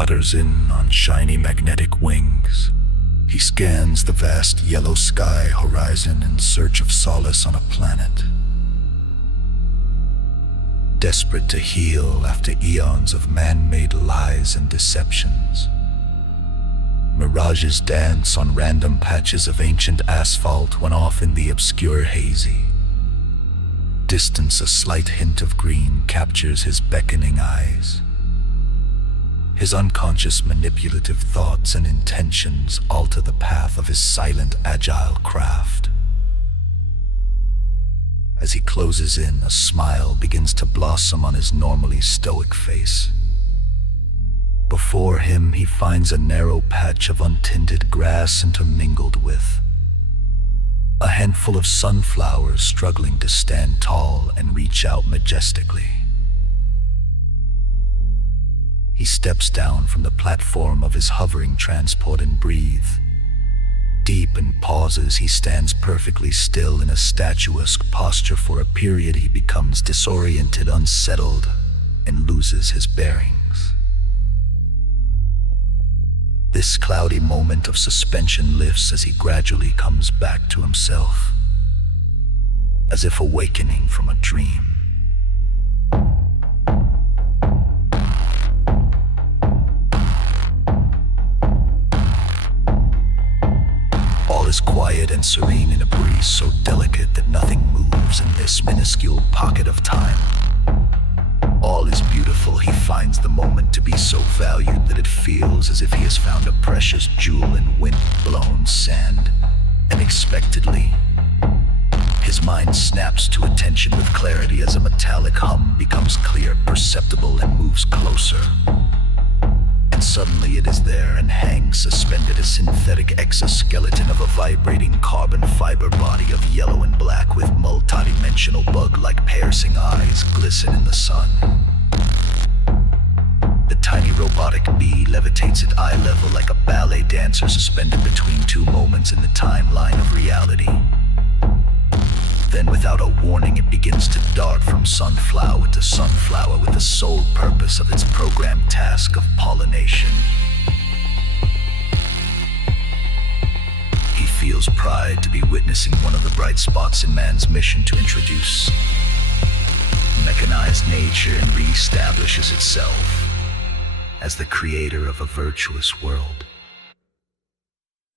flutters in on shiny magnetic wings. He scans the vast yellow sky horizon in search of solace on a planet. Desperate to heal after eons of man-made lies and deceptions. Mirages dance on random patches of ancient asphalt when off in the obscure hazy. Distance, a slight hint of green captures his beckoning eyes. His unconscious manipulative thoughts and intentions alter the path of his silent, agile craft. As he closes in, a smile begins to blossom on his normally stoic face. Before him, he finds a narrow patch of untinted grass intermingled with a handful of sunflowers struggling to stand tall and reach out majestically. He steps down from the platform of his hovering transport and breathes deep and pauses. He stands perfectly still in a statuesque posture. For a period he becomes disoriented, unsettled, and loses his bearings. This cloudy moment of suspension lifts as he gradually comes back to himself, as if awakening from a dream. All is quiet and serene in a breeze so delicate that nothing moves in this minuscule pocket of time. All is beautiful. He finds the moment to be so valued that it feels as if he has found a precious jewel in wind-blown sand. Unexpectedly, his mind snaps to attention with clarity as a metallic hum becomes clear, perceptible, and moves closer. And suddenly it is there and hangs suspended, a synthetic exoskeleton of a vibrating carbon fiber body of yellow and black with multidimensional bug-like piercing eyes glisten in the sun. The tiny robotic bee levitates at eye level like a ballet dancer suspended between two moments in the timeline of reality. Then, without a warning, it begins to dart from sunflower to sunflower with the sole purpose of its programmed task of pollination. He feels pride to be witnessing one of the bright spots in man's mission to introduce mechanized nature and reestablishes itself as the creator of a virtuous world.